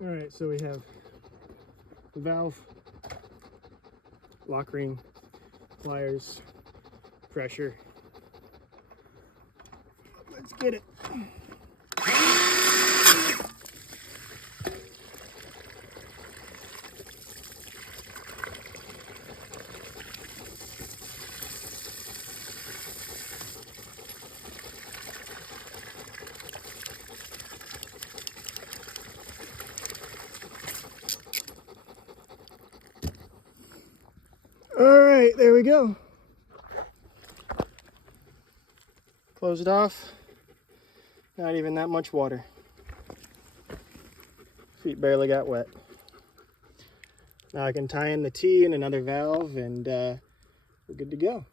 All right, so we have the valve, lock ring, pliers, pressure. Let's get it. All right, there we go. Close it off. Not even that much water. Feet barely got wet. Now I can tie in the T and another valve and we're good to go.